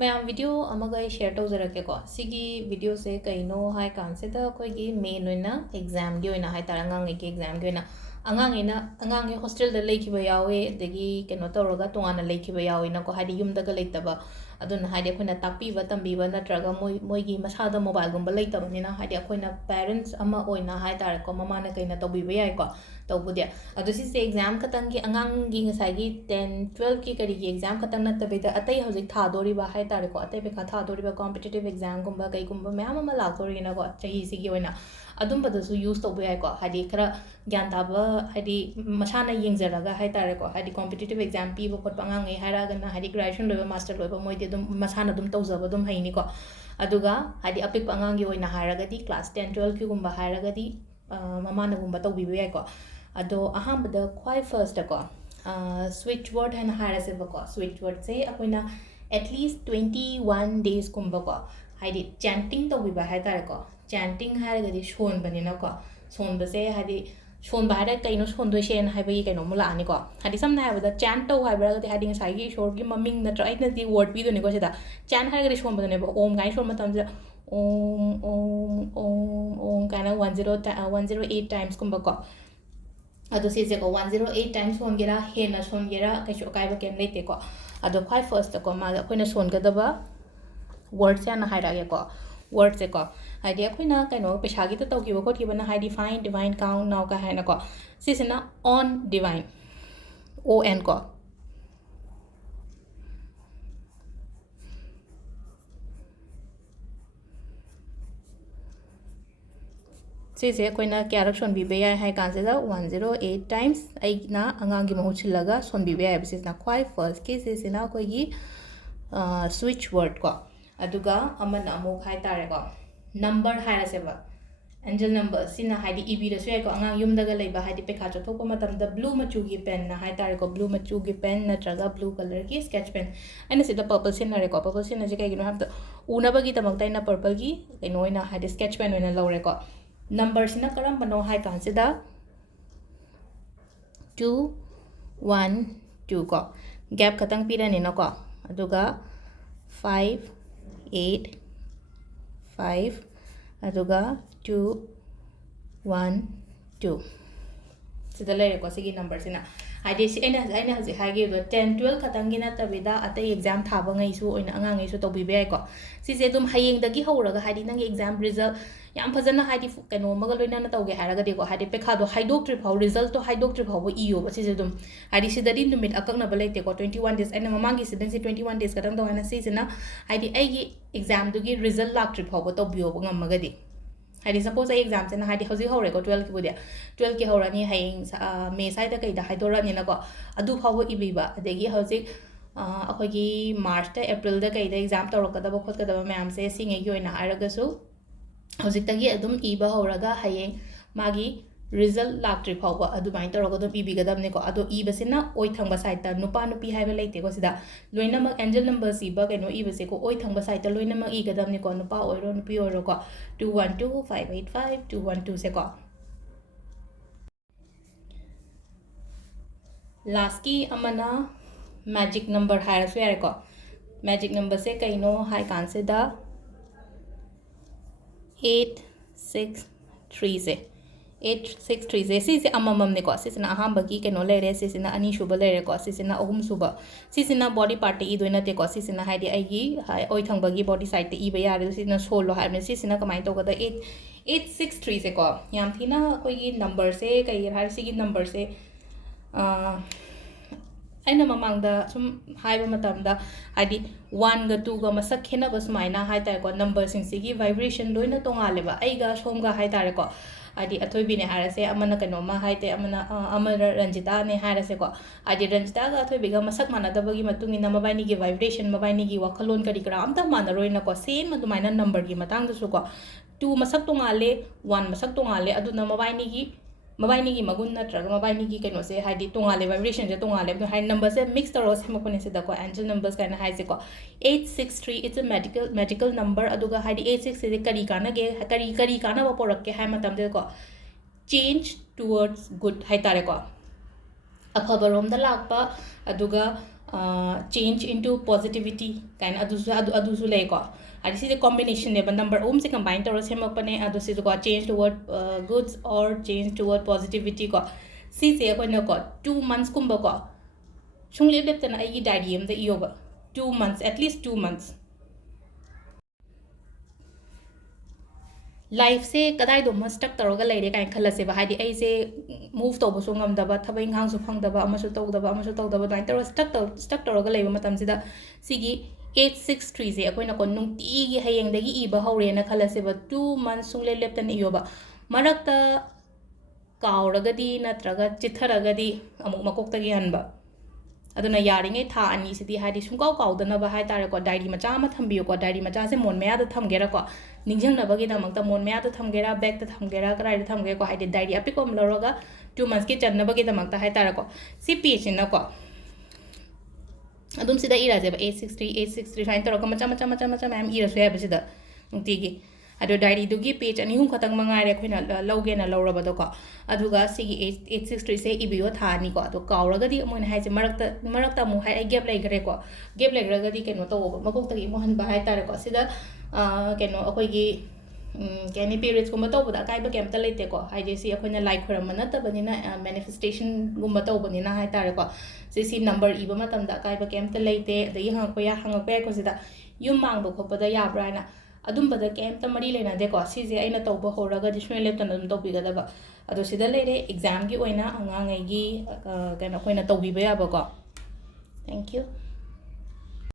ma'am video अमगा share तौजरकेको सिगी video से कईनो high कांसेदा कोई main होइना exam गी होइना हाई तारा अंगांग की एग्जाम गी होइना अंगांग हॉस्टल दा लेखिबा यावे दगी केनो तौरगा तोंगाना लेखिबा यावेना को हादी युमदगा लेतबा अदुना हादी अखोइना तापीबा तंबीबा नत्रगा मोइगी मसादा मोबाइल गुंबा लेतबनिना हादी अखोइना पेरेंट्स अमा ओइना हाई तारा को ममाना कईना तौबीबा याइको तौबुदे अदु सिसे एग्जाम खतंगी अंगांगी ngसाइगी 10 12 की करी एग्जाम खतंग नतबेदा अतै हौजिक थादोरिबा हाई तारे को अतै पेखा थादोरिबा कॉम्पिटिटिव एग्जाम गुंबा कईगुंबा मैम अमा लाक्तोरिना को चही सिगी ओइना अदुंबदसु यूज तौबा याइको हादी खरा ज्ञान ताबा हादी मसाना येंगजरगा हाई तारे को हादी कॉम्पिटिटिव एग्जाम पीबा खोटपा अंगांगै हाइरागना हादी ग्रेजुएशन लोइबा मास्टर लोइबा मोइदि अदुम मसाना अदुम तौजबा अदुम हैनिको अदुगा हादी अपिक अंगांगी ओइना हाइरागदी क्लास 10 12 की गुंबा हाइरागदी ममाना गुंबा तौबीबा याइको अदो अहमद ख्वाई फर्स्ट को स्विच वर्ड है हाइरसेबको स्विच वर्ड से अखोइना एटलीस्ट 21 डेज कुंबको हाइदि चैंटिंग तौबीबा हाइतारेको चैंटिंग हाइरगदी सोनबनिनाको सोनबसे हाइदि सोनबा हाइरा कइनो सोनदोइसेन हाइबगी कइनो मुलानिको हाइदि समना हाइबदा चैंट तौ हाइबरागदी हाइदि ngसाइगी ईश्वरगी ममिंग नत्र आइनदी वर्ड पीदोनिको सिदा चैंट हाइरगदी सोनबदनेबो ओम गाइ सोन मतमजे ओम ओम ओम ओम काइना 108 टाइम्स कुंबको अदो सिसे को 108 टाइम्स सोनगेरा हेना सोनगेरा कैसो अकाइबा केम लेतेको अदो ख्वाई फर्स्ट को मा अखोइना सोनगदबा वर्ड से ना हाइरागेको वर्ड से को हाइदि अखोइना कइनो पैसागी त तौकीबो खोटकीबना हाइदि फाइन डिवाइन काउंट नाउ का हाइना को सिसेना ऑन डिवाइन ओ एन को सिसे अखोइना क्यारक सोनबीबे याय हाइ कांसेदा 108 टाइम्स अइना अंगांगी महुचिलगा सोनबीबे याय बिसिसना ख्वाई फर्स्ट के सिसेना कोइगी स्विच वर्ड को अदुगा अमना अमुक हाइ तारेको नंबर हाइरसेबा एंजल नंबर सिना हाइदि इबीरसु याइको अंगांग युमदगा लेबा हाइदि पेखा चथोपा मतमदा ब्लू मचुगी पेन ना हाइ तारेको ब्लू मचुगी पेन नत्रगा ब्लू कलर की स्केच पेन अइना सिदा पर्पल सिनारेको पर्पल सिनाजे कइगिनो हाबदा उनाबगी तमकता इना पर्पल की कइनो इना हाइदि स्केच पेन ओइना लौरेको नंबर सिना करम बनो हाई कांसेदा 2 1 2 को गैप खतंग पीरनेना को अदुगा 5 8 5 अदुगा 2 1 2 सिदा लेरेको सिगी नंबर सिना हाइदि आइना हजि हाइगे 10 12 खतंगी नतबेदा अतै एग्जाम थाबा ngैसु ओइना अंगांगैसु तौबीबे याइको सिसे दुम हयेंदगी हौरगा हाइदि नंगे एग्जाम रिजल्ट याम फजना हाइदि कनो मगा लोइना तौगे हाइरागदेको हाइदि पेखादो हाइदोक्ट्रि फाउ रिजल्ट तो हाइदोक्ट्रि फाउ इयो बसिसे दुम हाइदि सिदरि नुमित अकंगना बलेतेको 21 डेज आइना ममांगी सिदन से 21 डेज खतंग तौहाना सिसेना हाइदि आइगी एग्जाम दुगी रिजल्ट लाक्ट्रि फाउ तौबियो ngमगदी हाइदि सपोज एग्जाम से हाइदि हौजि हौरेको 12 की बुदे 12 की हौरानी हाइंग मे साइदा कइदा हाइदोरानिनाको अदु फाउ इबीबा अदेगी हौजि अखोगी मार्च ता अप्रैल दा कइदा एग्जाम तौरकदबा खोटकदबा मैम से सिंगेगी ओइना हाइरगसु हौजिक्तगी अदुम इबा हौरगा हायेंग मागी रिजल्ट लाक्ट्रि फाउबा अदुमाइन तौरगा अदुम इबीगदबनेको अदो इबसिना ओइ थंगबा साइडता नुपा नुपी हाइबा लेतेको सिदा लोइनमक एंजल नंबर्स इबा कइनो इबसेको ओइ थंगबा साइडता लोइनमक इगदबनेको नुपा ओइरो नुपी ओइरो को 212 585 212 से को लास्ट की अमना मैजिक नंबर हाइरसु यारेको मैजिक नंबर से कइनो हाइ कांसेदा 863 से 863 से सिसे अमममनेको सिसना अहांबगी कइनो लेरे सिसना अनी सुबा लेरेको सिसना अहुम सुबा सिसना बॉडी पार्ट इदोइ नतेको सिसना हाइदि आइगी हाइ ओइ थंगबगी बॉडी साइड ते इबा यारे सिसना सोलो हाइबने सिसना कमाइ तौगदा 863 से को याम थिना कोइगी नंबर से कइ हाइ सिगी नंबर से अइना ममांगदा सुम हाइबा मतमदा हाइदि 1 गा 2 गा मसक खेनबा सुमाइना हाइतारेको नंबर सिंगसिगी वाइब्रेशन लोइना तोंगालेबा अइगा सोमगा हाइतारेको हाइदि अथोइबिने हारसे अमना कइनोमा हाइते अमना अमर रंजिता ने हारसेको हाइदि रंजिता गा अथोइबिगा मसक मानदबगी मतुंगिना मबाइनिगी वाइब्रेशन मबाइनिगी वखलोन करी करा अमता मानरोइनाको सेम अदुमाइना नंबरगी मतंगदसुको 2 मसक तोंगाले 1 मसक तोंगाले अदुना मबाइनिगी मगुन नत्रगा मबाइनिगी कइनो से हाइदि तोंगाले वाइब्रेशन से तोंगाले हाइ नंबर से मिक्स तरो सेमपने से दको एंजल नंबर्स काइना हाइसे को 863 इट्स अ मैजिकल नंबर अदुगा हाइदि 86 से करी कानागे करी काना पोरक्के हाइ मतम दे को चेंज टुवर्ड्स गुड हाइ तारे को अफबरोम दा Lakpa अदुगा change into positivity kind adusu lay ko adi si combination ne number se combine tawra semakpane adu si ko change toward goods or change toward positivity ko si se ko na ko 2 months kumba ko chung lep lep tan ai diary am the yoba 2 months at least 2 months life से कदाई दो stuck तौरगा लेरे काई खलसे बा हाइदि ऐसे move तौबसु ngam थबै ngang su phangdaba amasu tawdaba dai tor stuck tौरगा लेबा मतम सिदा सिगी 863 से अकोइना को नुंगती gi hayeng dagi iba hore na खलसे बा 2 months sungle leptan iyoba marakta काउरगदी नत्रगा चिथरगदी अमुक मकोक्तगी हनबा अदुना यारिङै था अनि सिदि हाइदि सुंकाउ काउदनबा हाइ तारे को डायरी मचा मा थम्बियो को डायरी मचा से मोन मेया द थमगेरा को निंजंगनबगी दमकता मोन मेया द थमगेरा बैग द थमगेरा कराइ द थमगे को हाइदि डायरी अपिकोम लरोगा 2 months के चन्नबगी दमकता हाइ तारे को सि पेज न को अदुम सिदा इराजे 863 फाइन तरो को मचा मैम इरसु है बसिदा नुंतिगी अदो डायरी दुगी पेज अनि हुम खतंग मंगारे खोइना लौगे ना लौरबदो को अदुगा सिगी 863 से इबियो थानी को अदो काउरगदी मोइन हाइसे मरक्ता मु हाइ गेप लेगरे को गेप लेगरगदी केनो तो मकोक्तगी मोहन बा हाइ तारे को सिदा केनो अखोइगी केनी पीरियड्स गुम तौबदा काइबा केमता लेते को हाइदे सी अखोइना लाइक खरम नतबनिना मैनिफेस्टेशन गुम तौबनिना हाइ तारे को सी नंबर इबा मतमदा काइबा केमता लेते दई हंगपया को सिदा युम मांगबो खोपदा याब्राना अदुम्बदा केमता मरी लेना देखो सिजे अइना तौबा होरगा दिसमेल लेप्तन अदुम तौबिगदबा अदो सिदा लेरे एग्जाम की ओइना अंगांगैगी केनो खोइना तौबिबा याबको थैंक यू